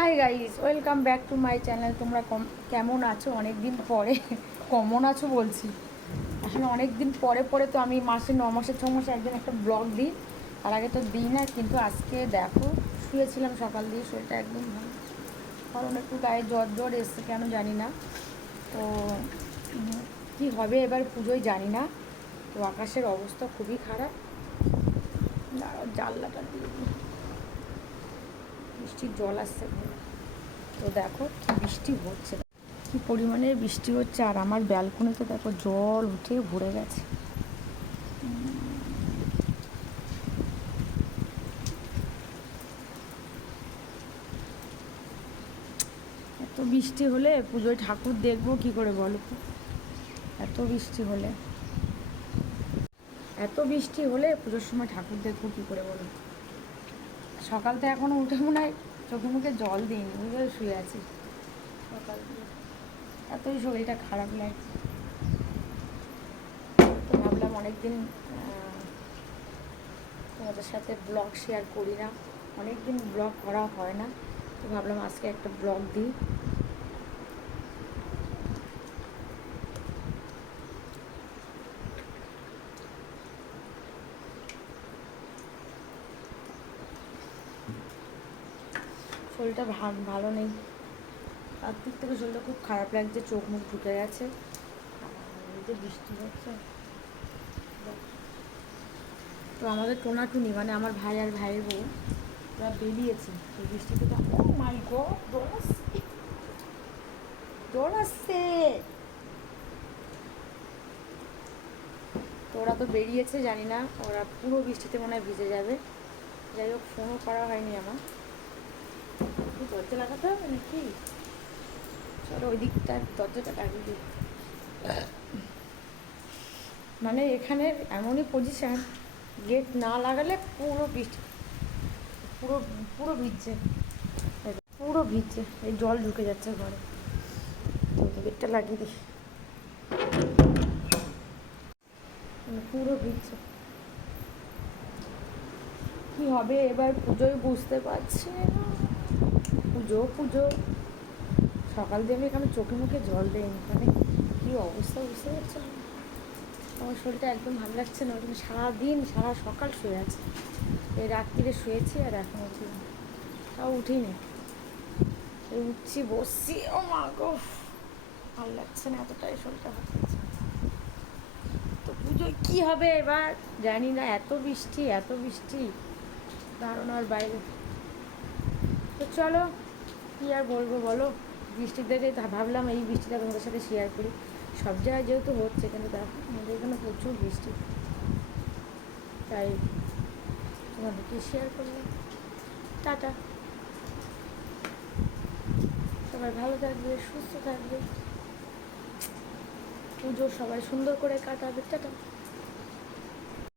Hi guys, welcome back to my channel. তোমরা কেমন আছো? অনেক দিন পরে কমন আছো বলছি, আসলে অনেক দিন পরে পরে তো আমি মাসে 9 মাসে 6 মাসে একদিন একটা ব্লগ দিই। তার আগে তো দিই না, কিন্তু আজকে দেখো শুয়েছিলাম সকাল দিয়ে, শরীরটা একদম ভালো, কারণ একটু গায়ে জ্বর জ্বর এসছে কেন জানি না। তো কি হবে এবার পুজোয় জানি না। তো আকাশের অবস্থা খুবই খারাপ। দাঁড়াও, জানলাটা দিয়ে দিই, বৃষ্টির জল আসছে ঘরে। তো দেখো কি বৃষ্টি হচ্ছে, কি পরিমাণে বৃষ্টি হচ্ছে, আর আমার ব্যালকনিতে দেখো জল উঠে ভরে গেছে। এত বৃষ্টি হলে পুজোয় ঠাকুর দেখবো কি করে বলো? এত বৃষ্টি হলে পুজোর সময় ঠাকুর দেখবো কি করে বলো? সকাল থেকে এখনো উঠে মনে হয় চোখে মুখে জল দিইনি, বুঝে শুয়ে আছি সকাল দিয়ে, এতই শরীরটা খারাপ লাগছে। তো ভাবলাম অনেকদিন তোমাদের সাথে ব্লগ শেয়ার করি না, অনেক দিন ব্লগ করা হয় না, তো ভাবলাম আজকে একটা ব্লগ দিই। শরীরটা ভালো নেই, রাত্রির থেকে শরীরটা খুব খারাপ লাগছে, চোখ মুখ ঢুকে গেছে, এই যে বৃষ্টি হচ্ছে। তো আমাদের টোনাটুনি মানে আমার ভাই আর ভাইয়ের বউ ওরা বেরিয়েছে এই বৃষ্টিতে। ও মাই গড, জল আসছে, জল আসছে। তো ওরা তো বেরিয়েছে, জানি না ওরা পুরো বৃষ্টিতে মনে হয় ভিজে যাবে। যাই হোক, ফোনও করা হয়নি আমার, দরজা লাগাতে হবে নাকি? চলো ওই দিকটার দরজাটা লাগিয়ে দিই। মানে এখানের এমনই পজিশান, গেট না লাগালে পুরো বৃষ্টি, পুরো পুরো ভিজছে, পুরো ভিজছে, এই জল ঢুকে যাচ্ছে ঘরে। তো গেটটা লাগিয়ে দিই, পুরো ভিজছে। কী হবে এবার পুজোয় বুঝতে পারছি না। পুজো পুজো সকাল দিয়ে আমি এখানে চোখে মুখে জল দেয়নি, মানে কী অবস্থা বুঝতে পারছো না। আমার শরীরটা একদম ভালো লাগছে না, ওই সারাদিন সারা সকাল শুয়ে আছে, এই রাত্রিরে শুয়েছি আর এখন উঠিনি, তাও উঠিনি, এই উঠছি বসছি, ও মা গো ভালো লাগছে না, এতটাই শরীরটা ভালো লাগছে। তো পুজোয় কী হবে এবার জানি না, এত বৃষ্টি এত বৃষ্টি, ধারণার বাইরে। তো চলো কী আর বলবো বলো, বৃষ্টি দেখে ভাবলাম এই বৃষ্টিটা তোমাদের সাথে শেয়ার করি। সব জায়গায় যেহেতু হচ্ছে, কিন্তু দেখো আমাদের এখানে প্রচুর বৃষ্টি, তাই তোমাদেরকে শেয়ার করলাম। টাটা, সবাই ভালো থাকবে, সুস্থ থাকবে, পুজো সবাই সুন্দর করে কাটাবে। টাটা।